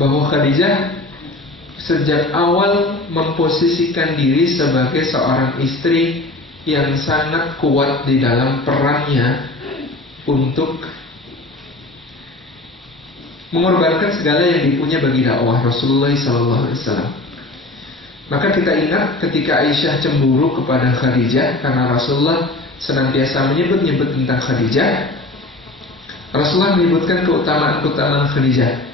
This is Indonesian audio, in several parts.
bahwa Khadijah sejak awal memposisikan diri sebagai seorang istri yang sangat kuat di dalam perannya untuk mengorbankan segala yang dipunya bagi dakwah Rasulullah SAW. Maka kita ingat ketika Aisyah cemburu kepada Khadijah karena Rasulullah senantiasa menyebut-nyebut tentang Khadijah, Rasulullah menyebutkan keutamaan-keutamaan Khadijah.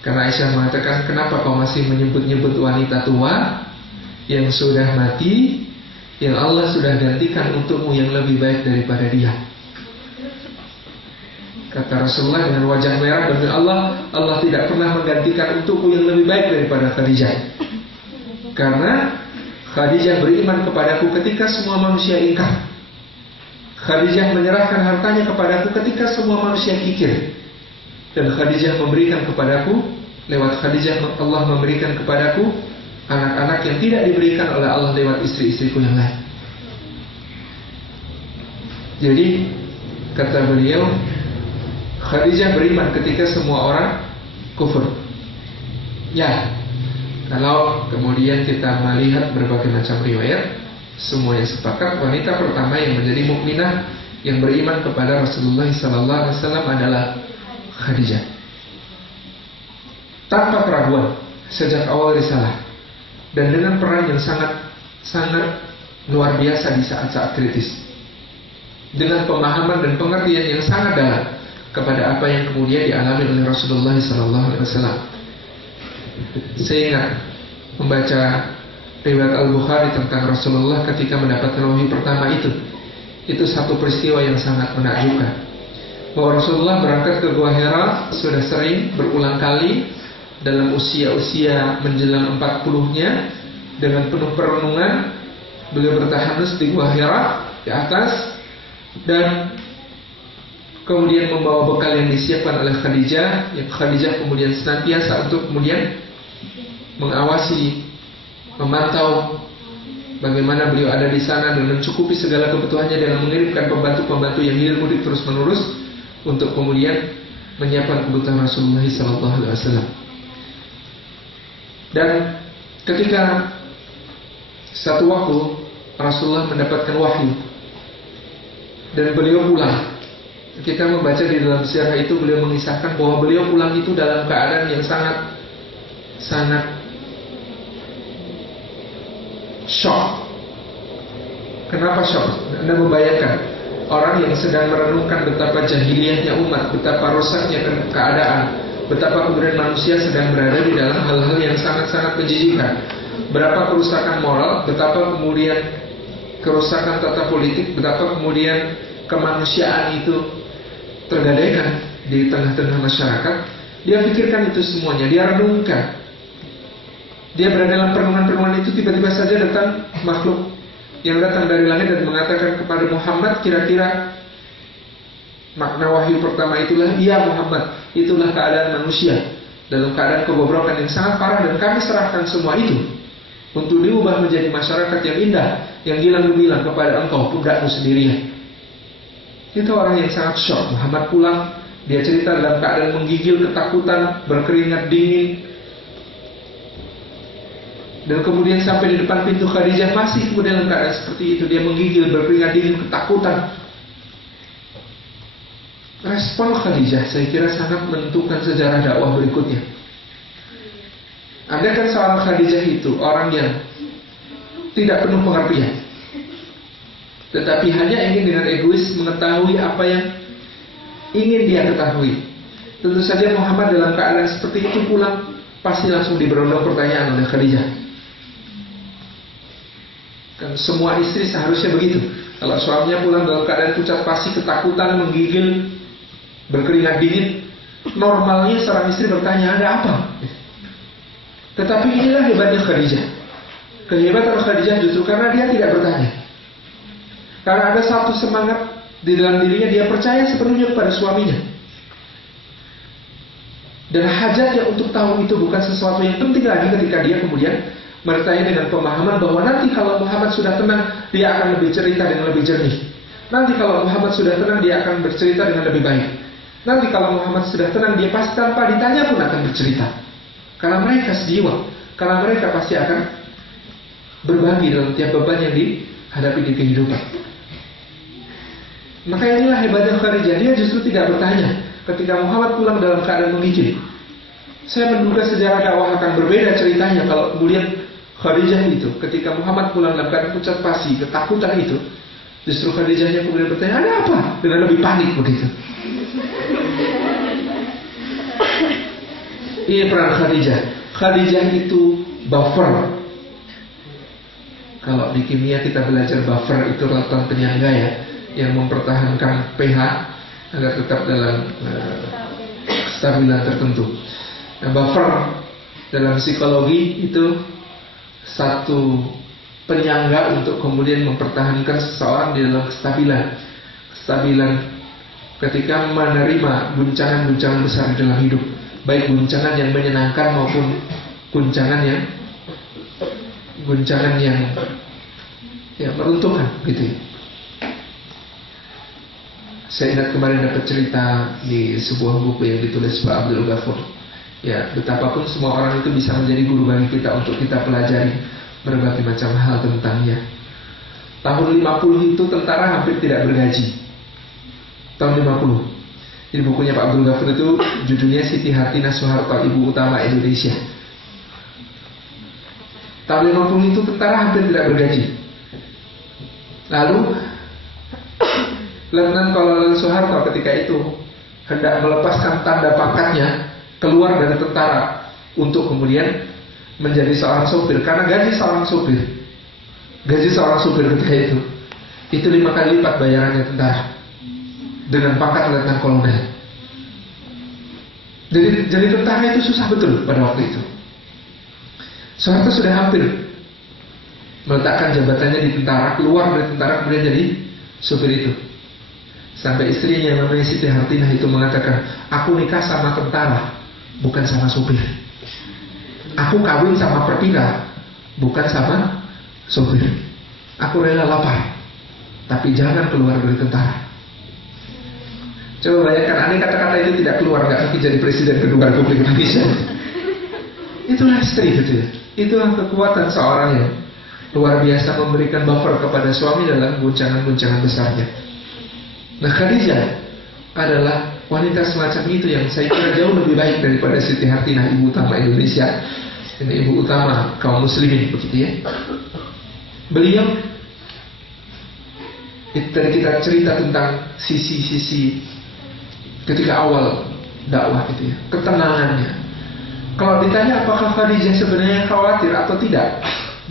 Karena Aisyah mengatakan, kenapa kau masih menyebut-nyebut wanita tua yang sudah mati, yang Allah sudah gantikan untukmu yang lebih baik daripada dia. Kata Rasulullah dengan wajah merah, demi Allah, Allah tidak pernah menggantikan untukku yang lebih baik daripada Khadijah. Karena Khadijah beriman kepadaku ketika semua manusia ingkar. Khadijah menyerahkan hartanya kepadaku ketika semua manusia kikir. Dan Khadijah memberikan kepadaku, lewat Khadijah Allah memberikan kepadaku anak-anak yang tidak diberikan oleh Allah lewat istri-istriku yang lain. Jadi kata beliau, Khadijah beriman ketika semua orang kufur. Ya, kalau kemudian kita melihat berbagai macam riwayat, semuanya sepakat wanita pertama yang menjadi mukminah yang beriman kepada Rasulullah SAW adalah Khadijah. Tanpa keraguan sejak awal risalah, dan dengan peran yang sangat luar biasa di saat-saat kritis, dengan pemahaman dan pengertian yang sangat dalam kepada apa yang kemudian dialami oleh Rasulullah SAW. Saya ingat membaca riwayat Al-Bukhari tentang Rasulullah ketika mendapatkan wahyu pertama itu. Itu satu peristiwa yang sangat menakjubkan, bahwa Rasulullah berangkat ke Gua Hira sudah sering berulang kali dalam usia-usia menjelang 40-nya. Dengan penuh perenungan beliau bertahanus di Gua Hira di atas, dan kemudian membawa bekal yang disiapkan oleh Khadijah, yang Khadijah kemudian senantiasa untuk kemudian mengawasi, memantau bagaimana beliau ada di sana dan mencukupi segala kebutuhannya dengan mengirimkan pembantu-pembantu yang hilir mudik terus menerus untuk kemudian menyiapkan kebutuhan Rasulullah SAW. Dan ketika satu waktu Rasulullah mendapatkan wahyu dan beliau pulang, kita membaca di dalam sirah itu beliau mengisahkan bahwa beliau pulang itu dalam keadaan yang sangat shock. Kenapa shock? Anda membayangkan orang yang sedang merenungkan betapa jahiliyahnya umat, betapa rusaknya keadaan, betapa kemudian manusia sedang berada di dalam hal-hal yang sangat-sangat menjijikkan, berapa kerusakan moral, betapa kemudian kerusakan tata politik, betapa kemudian kemanusiaan itu tergadaikan di tengah-tengah masyarakat. Dia pikirkan itu semuanya, dia renungkan. Dia berada dalam perenungan-perenungan itu, tiba-tiba saja datang makhluk yang datang dari langit dan mengatakan kepada Muhammad, kira-kira makna wahyu pertama itulah, iya Muhammad, itulah keadaan manusia dalam keadaan kebobrokan yang sangat parah, dan kami serahkan semua itu untuk diubah menjadi masyarakat yang indah, yang gilang gemilang kepada engkau, pundakmu sendirian. Itu orang yang sangat shock. Muhammad pulang, dia cerita dalam keadaan menggigil, ketakutan, berkeringat dingin. Dan kemudian sampai di depan pintu Khadijah, masih kemudian dalam keadaan seperti itu. Dia menggigil, berkeringat dingin, ketakutan. Respon Khadijah saya kira sangat menentukan sejarah dakwah berikutnya. Anda kan seorang Khadijah itu orang yang tidak penuh pengertian, tetapi hanya ingin dengan egois mengetahui apa yang ingin dia ketahui. Tentu saja Muhammad dalam keadaan seperti itu pulang, pasti langsung diberondong pertanyaan oleh Khadijah. Kan semua istri seharusnya begitu. Kalau suaminya pulang dalam keadaan pucat pasi, ketakutan, menggigil, berkeringat dingin, normalnya seorang istri bertanya, ada apa? Tetapi inilah hebatnya Khadijah. Kehebatan Khadijah justru karena dia tidak bertanya. Karena ada satu semangat di dalam dirinya, dia percaya sepenuhnya kepada suaminya. Dan hajatnya untuk tahu itu bukan sesuatu yang penting lagi ketika dia kemudian bertanya dengan pemahaman bahwa nanti kalau Muhammad sudah tenang, dia akan lebih cerita dengan lebih jernih. Nanti kalau Muhammad sudah tenang, dia akan bercerita dengan lebih baik. Nanti kalau Muhammad sudah tenang, dia pasti tanpa ditanya pun akan bercerita. Karena mereka sejiwa, karena mereka pasti akan berbagi dalam tiap beban yang dihadapi di kehidupan. Maka inilah hebatnya Khadijah, dia justru tidak bertanya ketika Muhammad pulang dalam keadaan menggigil. Saya menduga sejarah dakwah akan berbeda ceritanya kalau kemudian Khadijah itu ketika Muhammad pulang dalam keadaan pucat pasi, ketakutan itu, justru Khadijahnya kemudian bertanya, ada apa? Dengan lebih panik begitu. Ini peran Khadijah. Khadijah itu buffer. Kalau di kimia kita belajar buffer itu larutan penyangga ya, yang mempertahankan pH agar tetap dalam kestabilan tertentu. Nah, buffer dalam psikologi itu satu penyangga untuk kemudian mempertahankan seseorang di dalam kestabilan. Kestabilan ketika menerima guncangan-guncangan besar di dalam hidup, baik guncangan yang menyenangkan maupun guncangan yang meruntuhkan gitu ya. Saya ingat kemarin dapat cerita di sebuah buku yang ditulis Pak Abdul Ghafur. Ya, betapapun semua orang itu bisa menjadi guru bagi kita untuk kita pelajari berbagai macam hal tentangnya. Tahun 50 itu tentara hampir tidak bergaji. Tahun 50. Jadi bukunya Pak Abdul Ghafur itu judulnya Siti Hartinah Soeharto, Ibu Utama Indonesia. Tahun 50 itu tentara hampir tidak bergaji. Lalu Letnan Kolonel Soeharto ketika itu hendak melepaskan tanda pangkatnya, keluar dari tentara untuk kemudian menjadi seorang sopir. Karena gaji seorang sopir ketika itu 5 kali lipat bayarannya tentara dengan pangkat Letnan Kolonel. Jadi tentara itu susah betul pada waktu itu. Soeharto sudah hampir meletakkan jabatannya di tentara, keluar dari tentara kemudian jadi sopir itu. Sampai istrinya yang namanya Siti Hartinah itu mengatakan, aku nikah sama tentara, bukan sama sopir. Aku kawin sama perwira, bukan sama sopir. Aku rela lapar, tapi jangan keluar dari tentara. Coba bayangkan, andai kata-kata itu tidak keluar, gak mungkin jadi presiden kedua Republik Indonesia. Itulah istri gitu ya. Itulah kekuatan seorang yang luar biasa memberikan buffer kepada suami dalam guncangan-guncangan besarnya. Nah, Khadijah adalah wanita semacam itu yang saya kira jauh lebih baik daripada Siti Hartinah, Ibu Utama Indonesia. Ini Ibu Utama kaum muslimin begitu ya. Beliau tadi kita cerita tentang sisi-sisi ketika awal dakwah gitu ya, ketenangannya. Kalau ditanya apakah Khadijah sebenarnya khawatir atau tidak,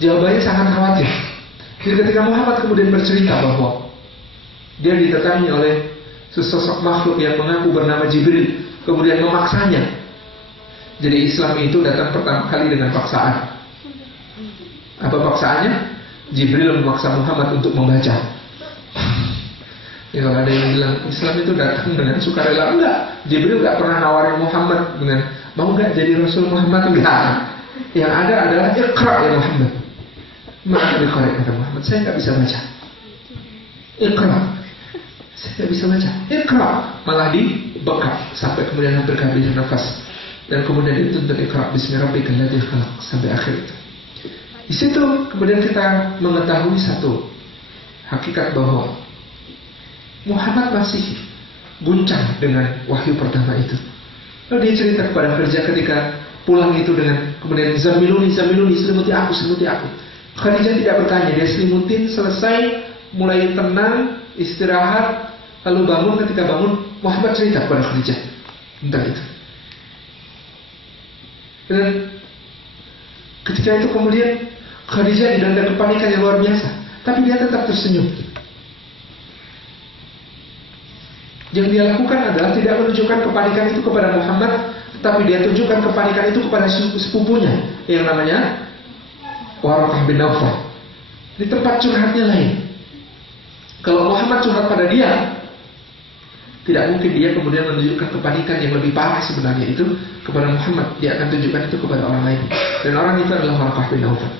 jawabannya sangat khawatir. Jadi ketika Muhammad kemudian bercerita bahwa dia didatangi oleh sesosok makhluk yang mengaku bernama Jibril, kemudian memaksanya. Jadi Islam itu datang pertama kali dengan paksaan. Apa paksaannya? Jibril memaksa Muhammad untuk membaca. Ya, kalau ada yang bilang Islam itu datang dengan sukarela, enggak. Jibril enggak pernah nawarin Muhammad dengan mau enggak jadi Rasul Muhammad, enggak. Yang ada adalah Iqra ya Muhammad. Maka dikorek kata Muhammad, saya enggak bisa baca. Iqra, saya enggak bisa baca. Iqra, malah dibekap sampai kemudian hampir kehabisan nafas. Dan kemudian dituntut Iqra bismi rabbikal ladzi khalaq sampai akhir itu. Di situ kemudian kita mengetahui satu hakikat bahwa Muhammad masih guncang dengan wahyu pertama itu. Lalu dia cerita kepada Khadijah ketika pulang itu dengan kemudian zamiluni selimuti aku. Khadijah tidak bertanya, dia selimutin, selesai, mulai tenang, istirahat, lalu bangun. Ketika bangun, Muhammad cerita kepada Khadijah tentang itu. Dan ketika itu kemudian Khadijah dilanda kepanikan yang luar biasa, tapi dia tetap tersenyum. Yang dia lakukan adalah tidak menunjukkan kepanikan itu kepada Muhammad, tetapi dia tunjukkan kepanikan itu kepada sepupunya yang namanya Waraqah bin Nawfal. Di tempat curhatnya lain. Kalau Muhammad curhat pada dia, tidak mungkin dia kemudian menunjukkan kepanikan yang lebih parah sebenarnya itu kepada Muhammad. Dia akan tunjukkan itu kepada orang lain. Dan orang itu adalah Waraqah bin Nawfal.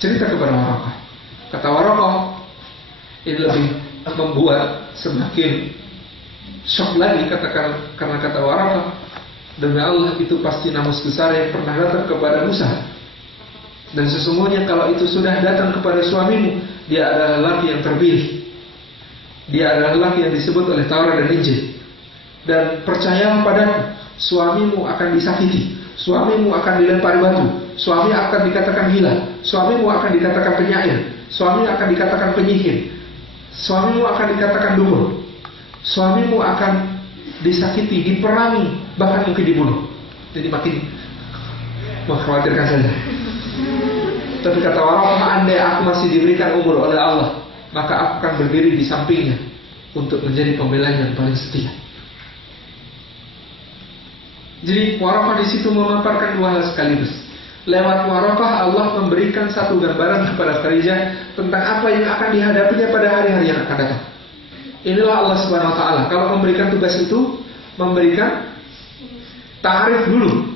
Cerita kepada Waraqah. Kata Waraqah, ini lebih membuat semakin shock lagi karena kata Waraqah, demi Allah itu pasti namus besar yang pernah datang kepada Musa. Dan sesungguhnya kalau itu sudah datang kepada suamimu, dia adalah lelaki yang terpilih. Dia adalah lelaki yang disebut oleh Taurat dan Injil. Dan percayalah padaku, suamimu akan disakiti, suamimu akan dilempari batu, suami akan dikatakan gila, suamimu akan dikatakan penyair, suami akan dikatakan penyihir, suamimu akan dikatakan dukun, suamimu akan disakiti, diperangi, bahkan mungkin dibunuh. Jadi makin mengkhawatirkan saja. Tapi kata Waraqah, andai aku masih diberikan umur oleh Allah, maka aku akan berdiri di sampingnya untuk menjadi pembela yang paling setia. Jadi Waraqah di situ memaparkan dua hal sekaligus. Lewat Waraqah Allah memberikan satu gambaran kepada Khadijah tentang apa yang akan dihadapinya pada hari-hari yang akan datang. Inilah Allah Subhanahu wa taala kalau memberikan tugas itu, memberikan ta'rif dulu.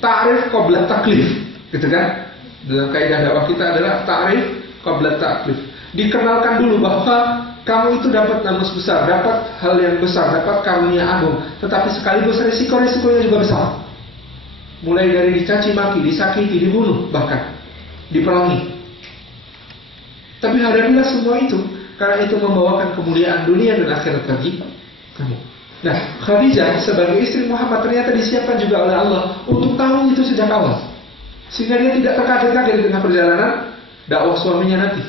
Ta'rif qabla taklif, gitu kan? Dalam kaidah dakwah kita adalah ta'rif qabla taklif. Dikenalkan dulu bahwa kamu itu dapat namus besar, dapat hal yang besar, dapat karunia agung, tetapi sekaligus risiko-risikonya juga besar. Mulai dari dicaci maki, disakiti, dibunuh, bahkan diperangi. Tapi hadapilah semua itu, karena itu membawakan kemuliaan dunia dan akhirat bagi kamu. Nah, Khadijah sebagai istri Muhammad ternyata disiapkan juga oleh Allah untuk tahu itu sejak awal, sehingga dia tidak terkaget-kaget dengan perjalanan dakwah suaminya nanti.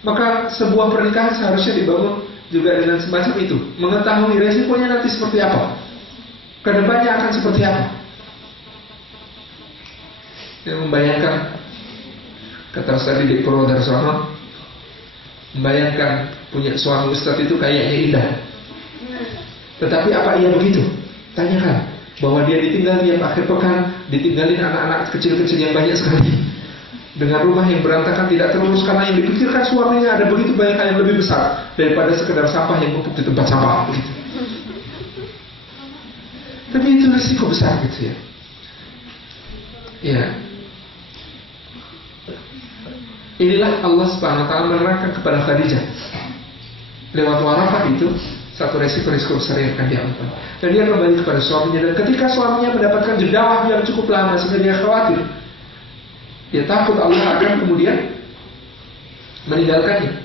Maka sebuah pernikahan seharusnya dibangun juga dengan semacam itu, mengetahui resikonya nanti seperti apa, kedepannya akan seperti apa. Yang membayangkan, kata Ustaz Didik Purwodarsono, membayangkan punya suami Ustaz itu kayaknya indah. Tetapi apa ia begitu? Tanyakan bahwa dia ditinggal tiap akhir pekan, ditinggalin anak-anak kecil-kecil yang banyak sekali, dengan rumah yang berantakan tidak terurus karena yang dipikirkan suaminya ada begitu banyak hal yang lebih besar daripada sekedar sampah yang numpuk di tempat sampah begitu. Tapi itu risiko besar gitu ya. Ya. Inilah Allah Subhanahu wa taala menerangkan kepada Khadijah lewat Waraqah itu satu risiko besar yang akan dia alami. Dan dia kembali kepada suaminya, dan ketika suaminya mendapatkan jeda yang cukup lama sehingga dia khawatir, dia takut Allah akan kemudian meninggalkannya.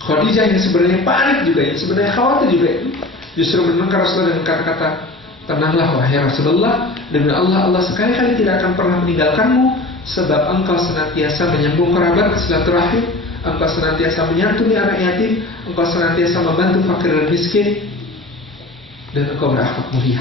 Khadijah yang sebenarnya panik juga, yang sebenarnya khawatir juga, justru menengkar Rasulullah dengan kata-kata, tenanglah wahai Rasulullah, demi Allah, Allah sekali-kali tidak akan pernah meninggalkanmu, sebab engkau senantiasa menyambung kerabat, silaturahim, engkau senantiasa menyantuni anak yatim, engkau senantiasa membantu fakir dan miskin, dan engkau berakhlak mulia.